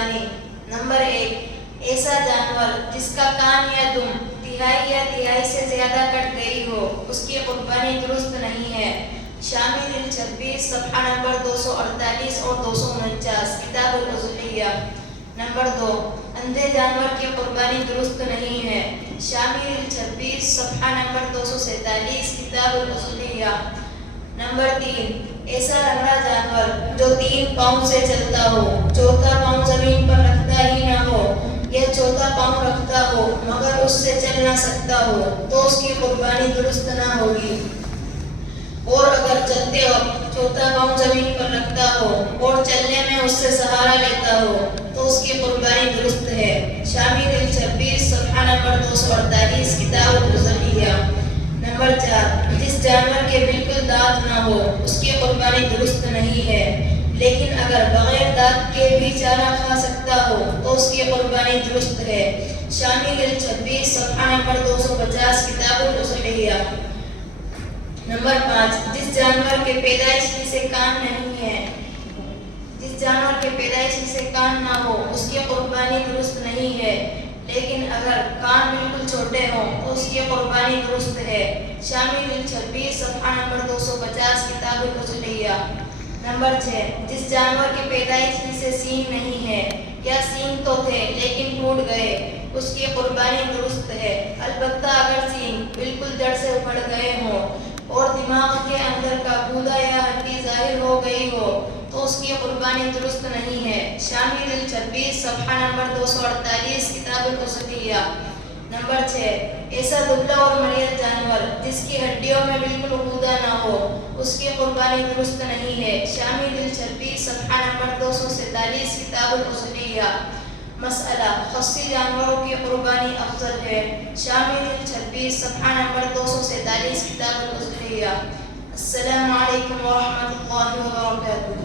قربانی۔ نمبر 1، ایسا جانور جس کا کان یا دم دہائی سے زیادہ کٹ گئی ہو، اس کی قربانی درست نہیں ہے۔ شامل 26 صفحہ نمبر 248 اور 249 کتاب الاضحیہ۔ نمبر 2، اندھے جانور کی قربانی درست نہیں ہے۔ شامل 26 صفحہ نمبر 247 کتاب الاضحیہ۔ نمبر 3، ایسا لنگڑا جانور جو 3 پاؤں سے چلتا ہو، چوتھا پاؤں زمین پر رکھتا ہی نہ ہو، یا چوتھا پاؤں رکھتا ہو مگر اس سے چل نہ سکتا ہو، تو اس کی قربانی درست نہ ہوگی۔ اور اگر چلتے وقت چوتھا پاؤں زمین پر رکھتا ہو اور چلنے میں اس سے سہارا لیتا ہو تو اس کی قربانی درست ہے۔ شامل 26 صفحہ نمبر 248 کتاب الاضحیہ۔ نمبر 4، جس جانور کے بالکل دانت نہ ہو اس کی قربانی درست نہیں ہے، لیکن اگر بغیر دانت کے بھی چارہ کھا سکتا ہو تو اس کی قربانی درست ہے۔ شامل 26 صفحہ نمبر 250 کتاب الاضحیہ۔ نمبر 5، جس جانور کے پیدائشی سے کان نہ ہو اس کی قربانی درست نہیں ہے، لیکن اگر کان بالکل چھوٹے ہوں تو اس کی قربانی درست ہے۔ شامل 26 صفحہ نمبر 250 کتاب الاضحیہ۔ نمبر 6، جس جانور کے پیدائشی سے سینگ نہیں ہے یا سینگ تو تھے لیکن ٹوٹ گئے، اس کی قربانی درست ہے، البتہ اگر سینگ بالکل جڑ سے اکھڑ گئے ہوں اور دماغ کے اندر کا گودا یا ہڈی ظاہر ہو گئی ہو تو اس کی قربانی درست نہیں ہے۔ شامل 26 صفحہ نمبر 248 کتاب الاضحیہ۔ نمبر 6، ایسا دبلا اور مریض جانور جس کی ہڈیوں میں بالکل گودا نہ ہو اس کی قربانی درست نہیں ہے۔ شامل 26 صفحہ نمبر 247 کتاب الاضحیہ۔ مسئلہ، خصی جانوروں کی قربانی افضل ہے۔ شامل 26 صفحہ نمبر 247 کتاب الاضحیہ۔ السلام علیکم ورحمۃ اللہ وبرکاتہ۔